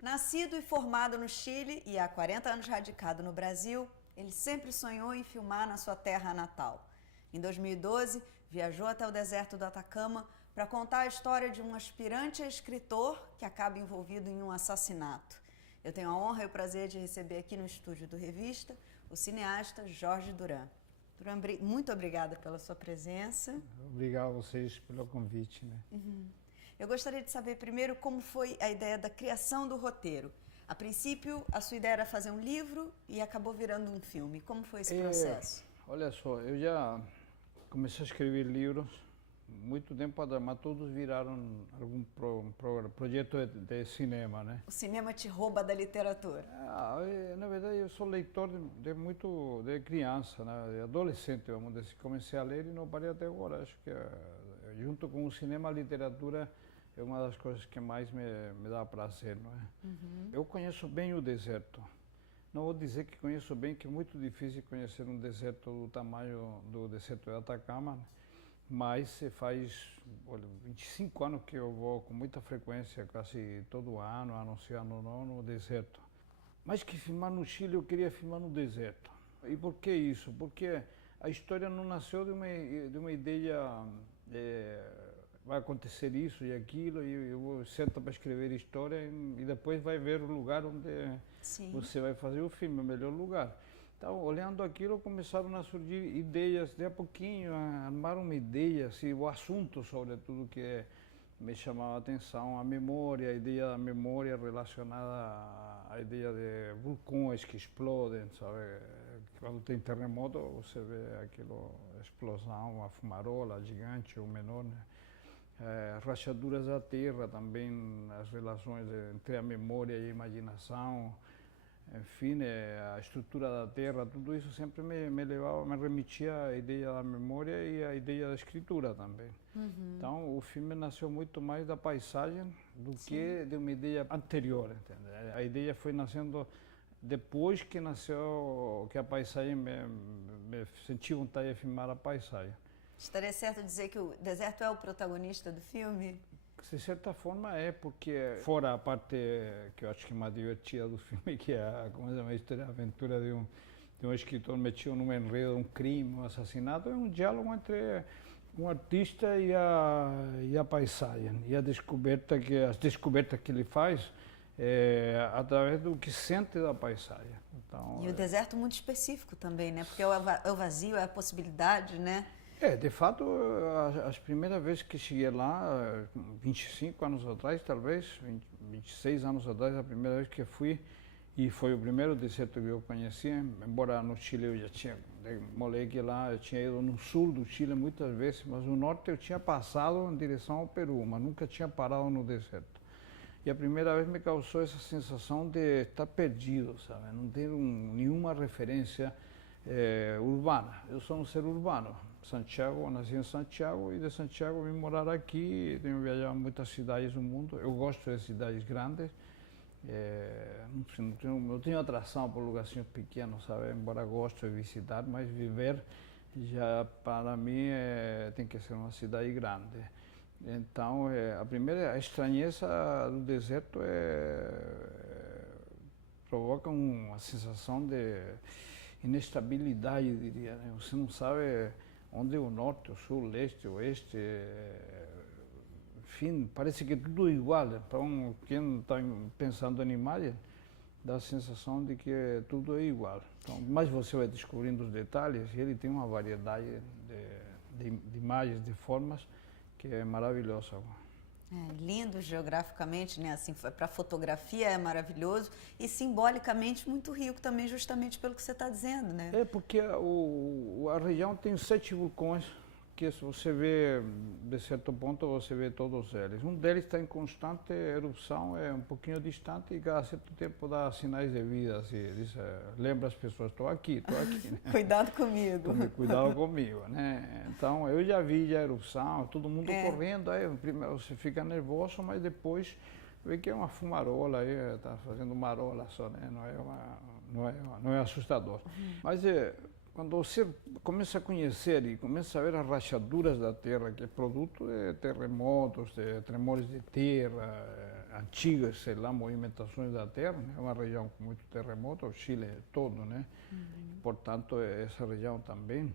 Nascido e formado no Chile e há 40 anos radicado no Brasil, ele sempre sonhou em filmar na sua terra natal. Em 2012, viajou até o deserto do Atacama para contar a história de um aspirante a escritor que acaba envolvido em um assassinato. Eu tenho a honra e o prazer de receber aqui no estúdio do Revista o cineasta Jorge Duran. Duran, muito obrigada pela sua presença. Obrigado a vocês pelo convite, né? Eu gostaria de saber primeiro como foi a ideia da criação do roteiro. A princípio, a sua ideia era fazer um livro e acabou virando um filme. Como foi esse processo? Olha só, eu já comecei a escrever livros muito tempo atrás, mas todos viraram algum projeto de cinema, né? O cinema te rouba da literatura? Na verdade, eu sou leitor de criança, né? De adolescente, vamos dizer. Comecei a ler e não parei até agora. Acho que junto com o cinema, a literatura é uma das coisas que mais me dá prazer, não é? Eu conheço bem o deserto. Não vou dizer que conheço bem, que é muito difícil conhecer um deserto do tamanho do deserto de Atacama, mas faz 25 anos que eu vou com muita frequência, quase todo ano, ano sim, ano não, no deserto. Mais que filmar no Chile, eu queria filmar no deserto. E por que isso? Porque a história não nasceu de uma ideia, vai acontecer isso e aquilo, e eu vou sentar para escrever história e depois vai ver o lugar onde você vai fazer o filme, o melhor lugar. Então, olhando aquilo, começaram a surgir ideias, de a pouquinho, a armar uma ideia, assim, o assunto, sobretudo, que me chamava a atenção, a memória, a ideia da memória relacionada à ideia de vulcões que explodem, sabe? Quando tem terremoto, você vê aquilo, explosão, uma fumarola gigante ou menor, né? Rachaduras da terra também, as relações entre a memória e a imaginação, enfim, a estrutura da terra, tudo isso sempre me levava, me remetia à ideia da memória e à ideia da escritura também. Então, o filme nasceu muito mais da paisagem do que de uma ideia anterior, entende? A ideia foi nascendo depois que nasceu, que a paisagem me senti vontade de filmar a paisagem. Estaria certo dizer que o deserto é o protagonista do filme? De certa forma porque fora a parte que eu acho que mais divertida do filme, que é uma história, a aventura de um escritor metido num enredo, um crime, um assassinato, é um diálogo entre um artista e a paisagem, e as descobertas que ele faz através do que sente da paisagem. Então, e o deserto muito específico também, né? Porque é o vazio, é a possibilidade, né? De fato, as primeiras vezes que cheguei lá, 25 anos atrás, talvez, 26 anos atrás, a primeira vez que fui, e foi o primeiro deserto que eu conheci, embora no Chile eu já tinha, moleque lá, eu tinha ido no sul do Chile muitas vezes, mas no norte eu tinha passado em direção ao Peru, mas nunca tinha parado no deserto. E a primeira vez me causou essa sensação de estar perdido, sabe? Não ter nenhuma referência urbana. Eu sou um ser urbano. Santiago, nasci em Santiago e de Santiago vim morar aqui, tenho viajado a muitas cidades do mundo. Eu gosto de cidades grandes, não tenho atração por lugarzinhos pequenos, sabe? Embora gosto de visitar, mas viver já para mim tem que ser uma cidade grande. Então, a estranheza do deserto provoca uma sensação de inestabilidade, diria, né? Você não sabe onde é o norte, o sul, o leste, o oeste, enfim, parece que tudo é igual. Então, quem está pensando em imagem, dá a sensação de que tudo é igual. Então, mas você vai descobrindo os detalhes e ele tem uma variedade de imagens, de formas, que é maravilhosa. Lindo geograficamente, né? Assim, para fotografia é maravilhoso e simbolicamente muito rico também, justamente pelo que você está dizendo, né? Porque a região tem 7 vulcões que se você vê, de certo ponto, você vê todos eles. Um deles está em constante erupção, é um pouquinho distante e cada certo tempo dá sinais de vida, assim, diz, lembra as pessoas, estou aqui, né? Cuidado comigo. Cuidado comigo, né? Então, eu já vi a erupção, todo mundo correndo, aí primeiro você fica nervoso, mas depois vê que é uma fumarola, aí está fazendo marola só, né? Não é assustador. Mas quando você começa a conhecer e começa a ver as rachaduras da terra, que é produto de terremotos, de tremores de terra, antigas, sei lá, movimentações da terra, né? É uma região com muito terremoto, o Chile todo, né? Portanto, essa região também.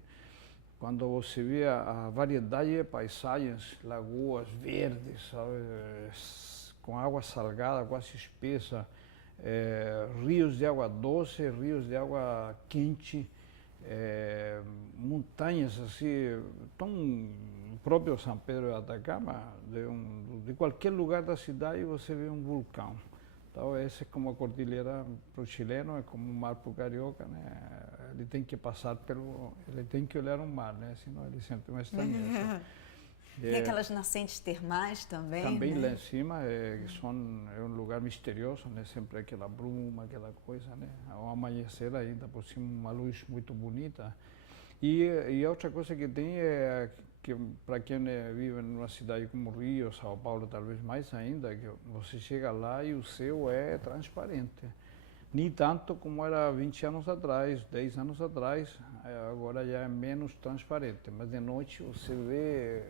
Quando você vê a variedade de paisagens, lagoas verdes, sabe? Com água salgada, quase espessa, rios de água doce, rios de água quente, montanhas assim, tão próprio São Pedro de Atacama, de qualquer lugar da cidade você vê um vulcão. Então, essa é como a cordilheira para o chileno, é como o mar para o carioca, né? Ele tem que passar ele tem que olhar o mar, né? Senão ele sente uma estranheza. Tem aquelas nascentes termais também, também, né? lá em cima é um lugar misterioso, né? Sempre aquela bruma, aquela coisa, né? Ao amanhecer ainda por cima uma luz muito bonita. E outra coisa que tem é que para quem vive numa cidade como Rio, São Paulo, talvez mais ainda, que você chega lá e o céu é transparente. Nem tanto como era 20 anos atrás, 10 anos atrás, agora já é menos transparente, mas de noite você vê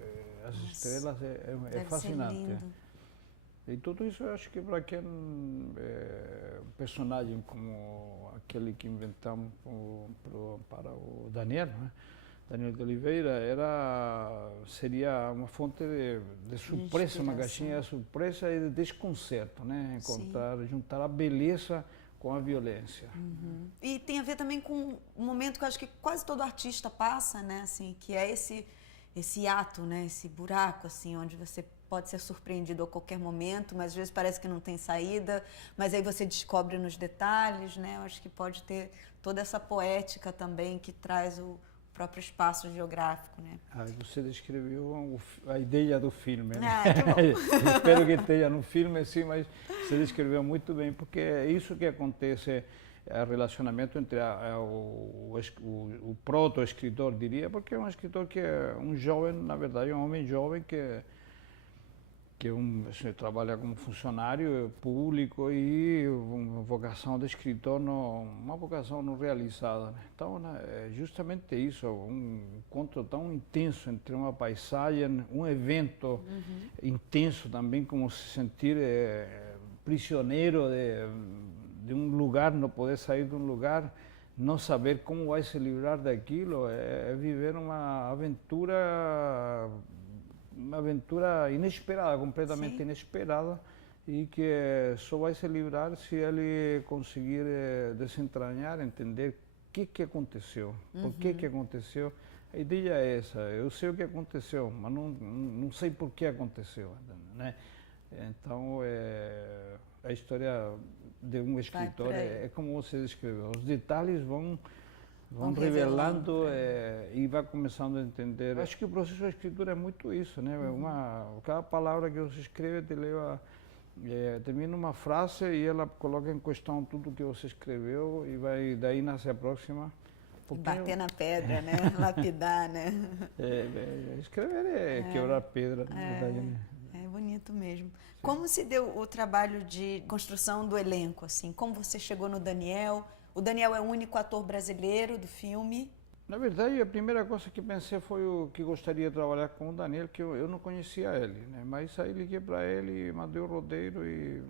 as estrelas, é fascinante. E tudo isso eu acho que para quem um personagem como aquele que inventamos para o Daniel, né? Daniel de Oliveira, seria uma fonte de surpresa, uma caixinha de surpresa e de desconcerto, né? Juntar a beleza com a violência. E tem a ver também com um momento que eu acho que quase todo artista passa, né? Assim, que é esse ato, né? Esse buraco, assim, onde você pode ser surpreendido a qualquer momento, mas às vezes parece que não tem saída, mas aí você descobre nos detalhes, né? Eu acho que pode ter toda essa poética também que traz o próprio espaço geográfico, né? Você descreveu a ideia do filme, né? Que bom. Espero que esteja no filme, sim, mas você descreveu muito bem, porque é isso que acontece, é o relacionamento entre o proto-escritor, diria, porque é um escritor que é um jovem, na verdade, um homem jovem que trabalha como funcionário público e uma vocação de escritor, uma vocação não realizada. Né? Então, é justamente isso, um encontro tão intenso entre uma paisagem, um evento intenso também, como se sentir prisioneiro de um lugar, não poder sair de um lugar, não saber como vai se livrar daquilo, é viver uma aventura inesperada, completamente inesperada, e que só vai se livrar se ele conseguir desentranhar, entender o que aconteceu, por que aconteceu. A ideia é essa, eu sei o que aconteceu, mas não sei por que aconteceu, né? Então, a história de um escritor é como você descreveu, os detalhes vão revelando e vai começando a entender. Acho que o processo de escritura é muito isso, né? Cada palavra que você escreve te leva, termina uma frase e ela coloca em questão tudo que você escreveu e daí nasce a próxima. Bater na pedra, né? Lapidar, né? Escrever é quebrar pedra, na verdade, né? É bonito mesmo. Sim. Como se deu o trabalho de construção do elenco, assim? Como você chegou no Daniel? O Daniel é o único ator brasileiro do filme. Na verdade, a primeira coisa que pensei foi o que gostaria de trabalhar com o Daniel, que eu não conhecia ele, né? Mas aí liguei para ele, mandei o roteiro e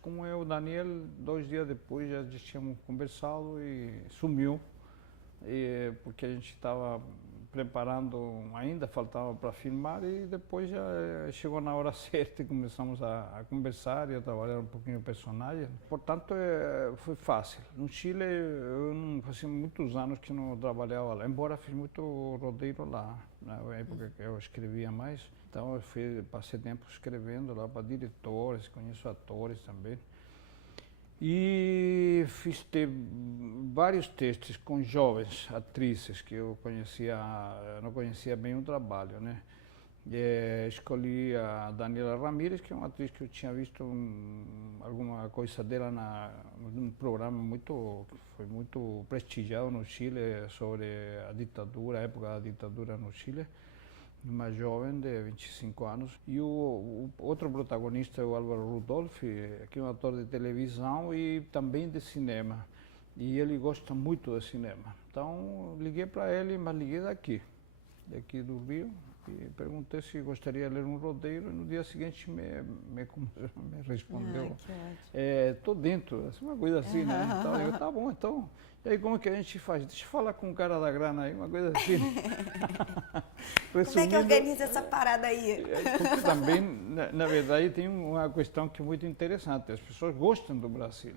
como é o Daniel, 2 dias depois já tínhamos conversado e sumiu, porque a gente estava preparando, ainda faltava para filmar e depois já chegou na hora certa e começamos a conversar e a trabalhar um pouquinho o personagem. Portanto, foi fácil. No Chile, eu não fazia muitos anos que não trabalhava lá, embora fiz muito roteiro lá, na época que eu escrevia mais. Então, eu passei tempo escrevendo lá para diretores, conheço atores também. E fiz vários testes com jovens atrizes que eu não conhecia bem o trabalho, né? Escolhi a Daniela Ramírez, que é uma atriz que eu tinha visto alguma coisa dela num programa que foi muito prestigiado no Chile sobre a ditadura, a época da ditadura no Chile. Uma jovem de 25 anos. E o outro protagonista é o Álvaro Rudolph, que é um ator de televisão e também de cinema. E ele gosta muito de cinema. Então, liguei para ele, mas liguei daqui do Rio, e perguntei se gostaria de ler um roteiro, e no dia seguinte me respondeu, estou dentro, assim, uma coisa assim, né? Então, eu, tá bom, então, e aí como é que a gente faz? Deixa eu falar com o cara da grana aí, uma coisa assim. Como é que organiza essa parada aí? Porque também, na verdade, tem uma questão que é muito interessante, as pessoas gostam do Brasil.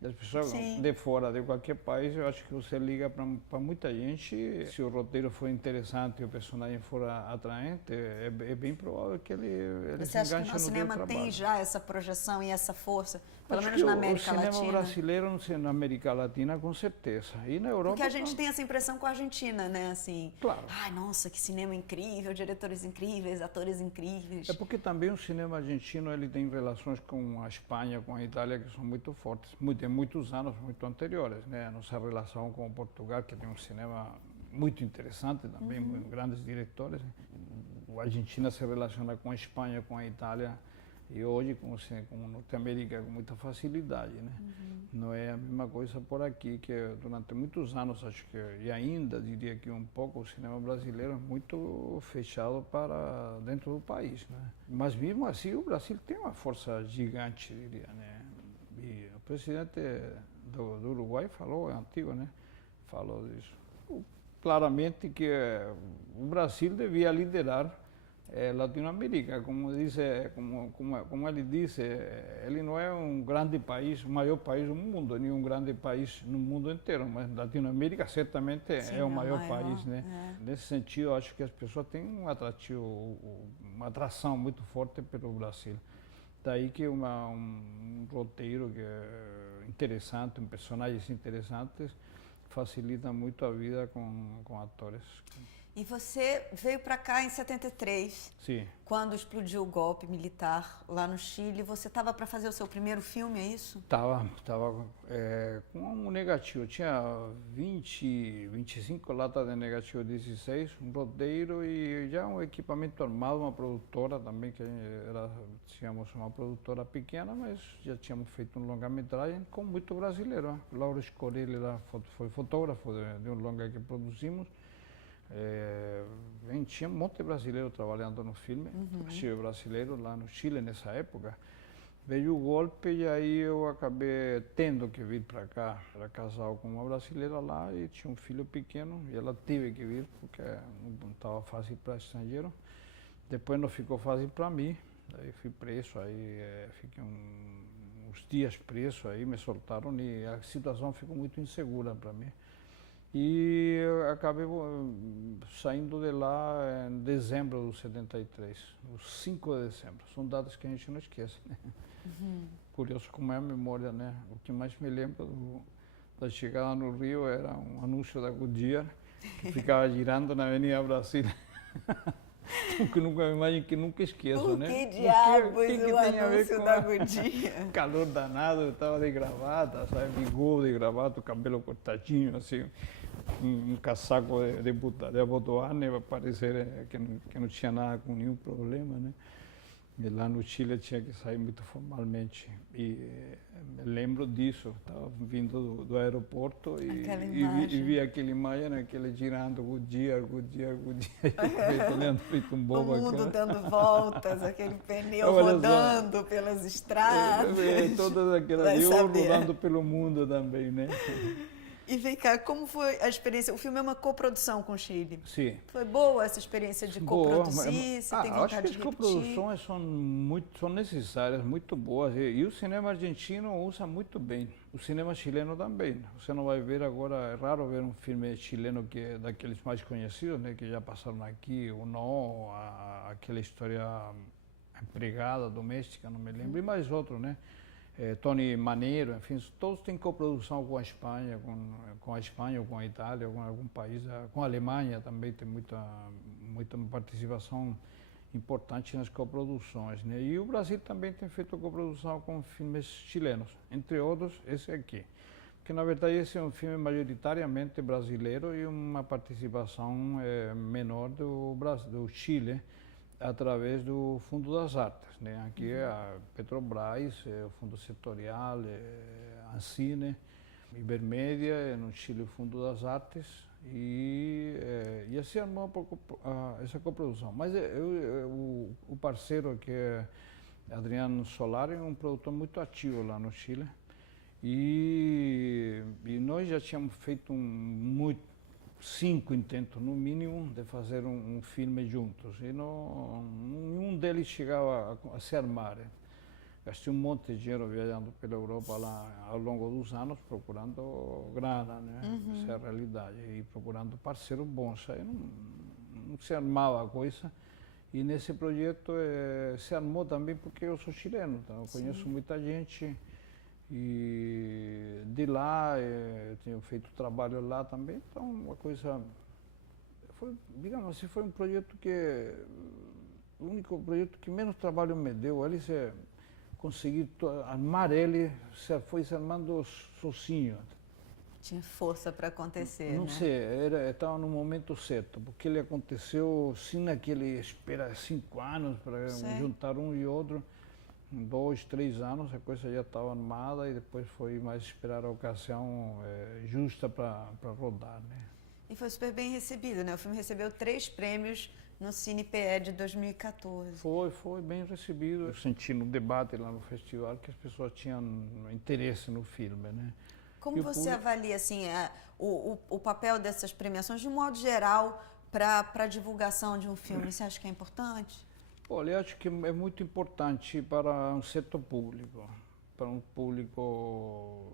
Das pessoas de fora, de qualquer país, eu acho que você liga para muita gente, se o roteiro for interessante e o personagem for atraente, é bem provável que ele se enganche no teu trabalho. Você acha que o cinema tem já essa projeção e essa força, pelo menos na América Latina? O cinema brasileiro na América Latina, com certeza. E na Europa... Porque a gente tem essa impressão com a Argentina, né? Assim, claro. Ai, nossa, que cinema incrível, diretores incríveis, atores incríveis. É porque também o cinema argentino ele tem relações com a Espanha, com a Itália, que são muito fortes, muitos anos, muito anteriores, né? A nossa relação com Portugal, que tem um cinema muito interessante também, grandes diretores. A Argentina se relaciona com a Espanha, com a Itália e hoje com a Norte-América com muita facilidade, né? Não é a mesma coisa por aqui, que durante muitos anos, acho que, e ainda diria que um pouco, o cinema brasileiro é muito fechado para dentro do país, né? Mas mesmo assim o Brasil tem uma força gigante, diria, né? E o presidente do Uruguai falou, é antigo, né? Falou disso. Claramente que o Brasil devia liderar Latinoamérica, como ele disse, ele não é um grande país, o maior país do mundo, nem um grande país no mundo inteiro, mas Latinoamérica certamente é o maior país, né? Nesse sentido, acho que as pessoas têm um atrativo, uma atração muito forte pelo Brasil. Daí que um roteiro que é interessante, personagens interessantes, facilita muito a vida com atores. E você veio para cá em 73, Sim. Quando explodiu o golpe militar lá no Chile. Você estava para fazer o seu primeiro filme, é isso? Estava com um negativo. Tinha 25 latas de negativo 16, um roteiro e já um equipamento armado, uma produtora também, tínhamos uma produtora pequena, mas já tínhamos feito um longa-metragem com muito brasileiro. Né? Lauro Scorelli foi fotógrafo de um longa que produzimos. Tinha um monte de brasileiro trabalhando no filme, brasileiro lá no Chile nessa época. Veio o golpe e aí eu acabei tendo que vir para cá, era casal com uma brasileira lá e tinha um filho pequeno e ela teve que vir porque não estava fácil para estrangeiro. Depois não ficou fácil para mim, aí fui preso, aí fiquei uns dias preso, aí me soltaram e a situação ficou muito insegura para mim. E eu acabei saindo de lá em dezembro de 73, o 5 de dezembro. São datas que a gente não esquece, né? Curioso como é a memória, né? O que mais me lembro da chegada no Rio era um anúncio da Goodyear, que ficava girando na Avenida Brasil. Que nunca, uma imagem que nunca esqueço, né? Que diabos o anúncio da Goodyear? Calor danado, eu estava de gravata, sabe? Bigode, de gravata, o cabelo cortadinho, assim, um casaco de abotoane para parecer que não tinha nada com nenhum problema, né? E lá no Chile tinha que sair muito formalmente. E me lembro disso, estava vindo do aeroporto e vi aquela imagem, aquele girando, Goodyear, olhando feito um bobo. O mundo dando voltas, aquele pneu rodando pelas estradas. Todas aquelas, eu rodando pelo mundo também, né? E vem cá, como foi a experiência? O filme é uma coprodução com o Chile. Sim. Foi boa essa experiência de coproduzir? Você tem vontade de repetir? Acho que as coproduções são necessárias, muito boas. E o cinema argentino usa muito bem. O cinema chileno também. Você não vai ver agora, é raro ver um filme chileno que é daqueles mais conhecidos, né, que já passaram aqui, o Nó, aquela história empregada, doméstica, não me lembro, e mais outros, né? Tony Manero, enfim, todos têm coprodução com a Espanha, com a Espanha ou com a Itália, ou com algum país, com a Alemanha também tem muita participação importante nas coproduções, né? E o Brasil também tem feito coprodução com filmes chilenos, entre outros esse aqui, que na verdade esse é um filme majoritariamente brasileiro e uma participação menor do Chile, através do Fundo das Artes, né? Aqui é a Petrobras, o Fundo Setorial, a Ancine, Ibermédia, no Chile o Fundo das Artes, e assim armou essa coprodução. Mas o parceiro, que é Adriano Solari, é um produtor muito ativo lá no Chile, e nós já tínhamos feito 5 intentos, no mínimo, de fazer um filme juntos, e nenhum deles chegava a se armar. Gastei um monte de dinheiro viajando pela Europa lá ao longo dos anos, procurando grana, né? Essa é a realidade, e procurando parceiros bons. Aí não se armava a coisa, e nesse projeto se armou também porque eu sou chileno, então eu conheço muita gente, e de lá eu tenho feito trabalho lá também, então uma coisa foi, digamos assim, foi um projeto o único projeto que menos trabalho me deu. Ele consegui armar, ele foi se armando sozinho. Tinha força para acontecer, não né? sei, estava no momento certo, porque ele aconteceu sem aquele espera 5 anos para juntar um e outro. Em 2, 3 anos a coisa já estava armada, e depois foi mais esperar a ocasião justa para rodar, né? E foi super bem recebido, né? O filme recebeu 3 prêmios no CinePE de 2014. Foi bem recebido. Eu senti no debate lá no festival que as pessoas tinham interesse no filme, né? Como você avalia assim, o papel dessas premiações, de um modo geral, para a divulgação de um filme? Você acha que é importante? Olha, eu acho que é muito importante para um certo público, para um público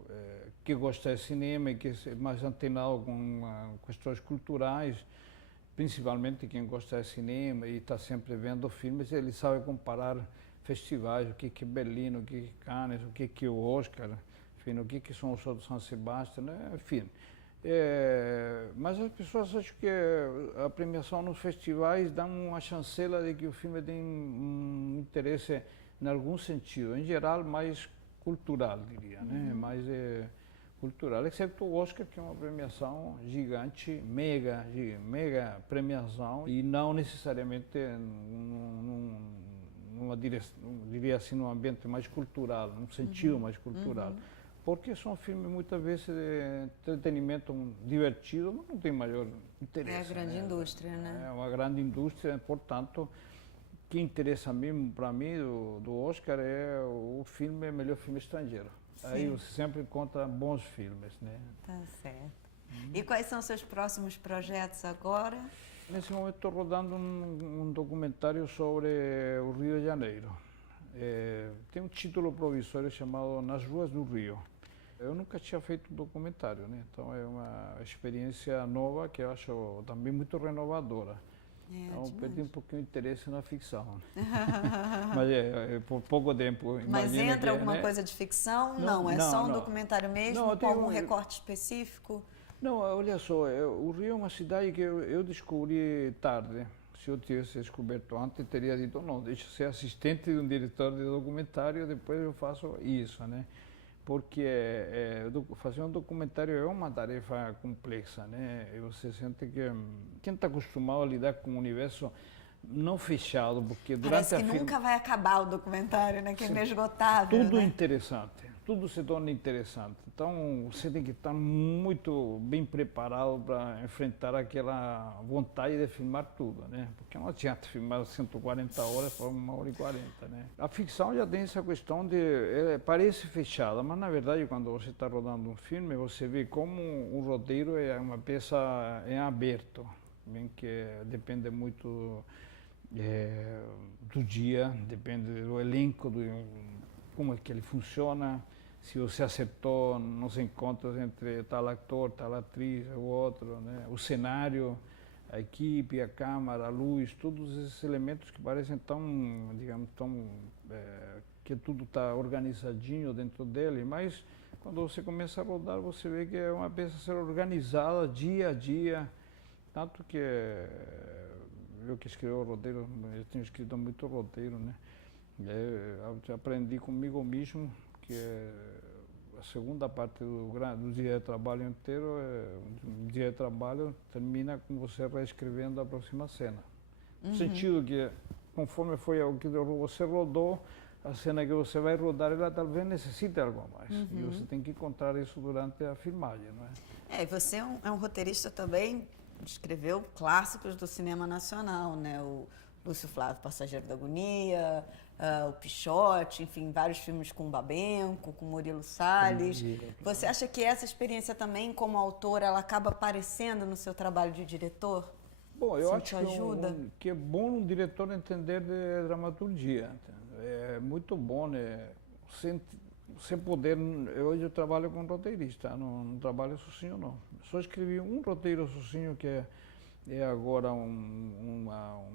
que gosta de cinema e que é mais antenado com questões culturais. Principalmente quem gosta de cinema e está sempre vendo filmes, ele sabe comparar festivais, o que é Berlim, o que é Cannes, o que é o Oscar, enfim, o que são os outros San Sebastián, né? Enfim. Mas as pessoas acham que a premiação nos festivais dá uma chancela de que o filme tem um interesse em algum sentido, em geral mais cultural, diria, né? Mais cultural, exceto o Oscar, que é uma premiação gigante, mega premiação, e não necessariamente numa direção, diria assim, num ambiente mais cultural, num sentido mais cultural. Porque são filmes muitas vezes de entretenimento divertido, mas não tem maior interesse. É a grande indústria, né? É uma grande indústria, portanto, o que interessa mesmo para mim do Oscar é o filme, melhor filme estrangeiro. Sim. Aí você sempre encontra bons filmes, né? Tá certo. E quais são os seus próximos projetos agora? Nesse momento estou rodando um documentário sobre o Rio de Janeiro. Tem um título provisório chamado Nas Ruas do Rio. Eu nunca tinha feito um documentário, né? Então é uma experiência nova que eu acho também muito renovadora. Então perdi um pouquinho de interesse na ficção. Mas por pouco tempo. Mas entra alguma coisa de ficção? Não, é só um documentário mesmo, com algum recorte específico? Não, olha só, o Rio é uma cidade que eu descobri tarde. Se eu tivesse descoberto antes, teria dito, não, deixa eu ser assistente de um diretor de documentário, depois eu faço isso, né? Porque fazer um documentário é uma tarefa complexa, né? E você sente que quem está acostumado a lidar com um universo não fechado, porque durante Parece que nunca vai acabar o documentário, né? Que é inesgotável, tudo né? Interessante, tudo se torna interessante. Então você tem que estar muito bem preparado para enfrentar aquela vontade de filmar tudo, né? Porque não adianta filmar 140 horas para 1h40, né? A ficção já tem essa questão de parece fechada, mas na verdade quando você está rodando um filme você vê como um roteiro é uma peça em aberto, bem que depende muito do dia, depende do elenco, como é que ele funciona, se você acertou nos encontros entre tal ator, tal atriz, o outro, né? O cenário, a equipe, a câmera, a luz, todos esses elementos que parecem tão, digamos, que tudo está organizadinho dentro dele, mas quando você começa a rodar, você vê que é uma peça a ser organizada dia a dia, tanto que eu que escrevo roteiro, eu tenho escrito muito roteiro, né? Eu aprendi comigo mesmo que a segunda parte do dia de trabalho inteiro, um dia de trabalho termina com você reescrevendo a próxima cena. No sentido que, conforme foi o que você rodou, a cena que você vai rodar, ela talvez necessite algo mais. E você tem que encontrar isso durante a filmagem, não é? E você é um roteirista também, escreveu clássicos do cinema nacional, né? O Lúcio Flávio, Passageiro da Agonia, o Pichote, enfim, vários filmes com Babenco, com Murilo Salles. Você acha que essa experiência também, como autor, ela acaba aparecendo no seu trabalho de diretor? Bom, eu acho ajuda? que é bom um diretor entender de dramaturgia. É muito bom, né? Sem poder... Hoje eu trabalho com roteirista, não trabalho sozinho, não. Só escrevi um roteiro sozinho que é agora um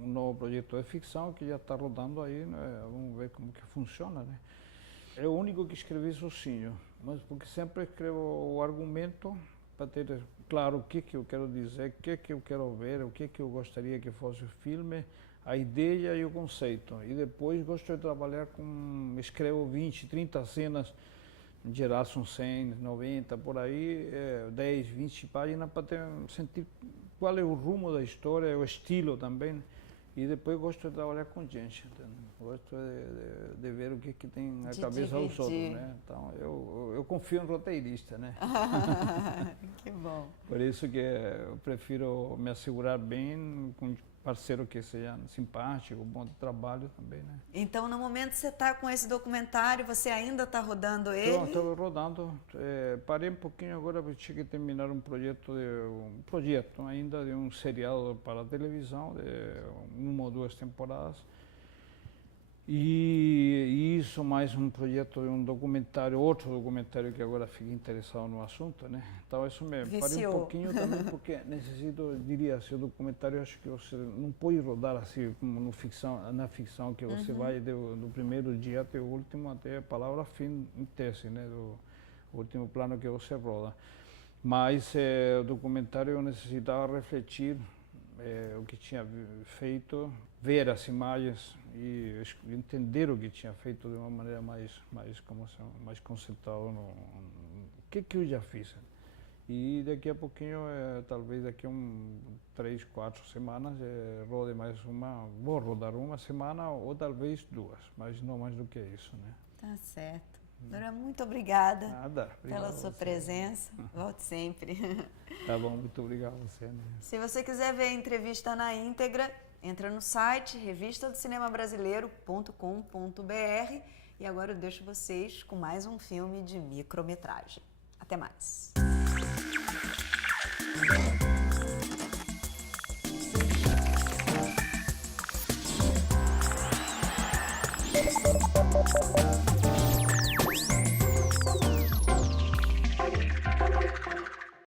novo projeto de ficção que já está rodando aí, né? Vamos ver como que funciona, né? É o único que escrevi sozinho, mas porque sempre escrevo o argumento para ter claro o que eu quero dizer, o que eu quero ver, o que eu gostaria que fosse o filme, a ideia e o conceito. E depois gosto de trabalhar escrevo 20, 30 cenas, em geral são 100, 90, por aí, 10, 20 páginas para sentir qual é o rumo da história, o estilo também. E depois gosto de trabalhar com gente, entendeu? Gosto de ver o que tem na cabeça dos outros, né? Então, eu confio em roteirista, né? Que bom. Por isso que eu prefiro me assegurar bem com parceiro que seja simpático, bom de trabalho também, né? Então, no momento que você está com esse documentário, você ainda está rodando ele? Estou rodando. Parei um pouquinho agora porque tinha que terminar um projeto ainda de um seriado para a televisão, de 1 ou 2 temporadas. E isso mais um projeto de um documentário, outro documentário que agora fiquei interessado no assunto, né? Então isso me parei um pouquinho também porque necessito, diria, assim, o documentário acho que você não pode rodar assim como na ficção que você vai do primeiro dia até o último, até a palavra fim em tese, né? Do último plano que você roda. Mas o documentário eu necessitava refletir o que tinha feito, ver as imagens e entender o que tinha feito de uma maneira mais concentrada no que eu já fiz. E daqui a pouquinho, talvez daqui a 3, 4 semanas, rode mais vou rodar 1 semana ou talvez 2, mas não mais do que isso, né? Tá certo. Dora, muito obrigada. Nada, pela sua presença. Volte sempre. Tá bom, muito obrigado a você, né? Se você quiser ver a entrevista na íntegra, entra no site revistadocinemabrasileiro.com.br e agora eu deixo vocês com mais um filme de micrometragem. Até mais.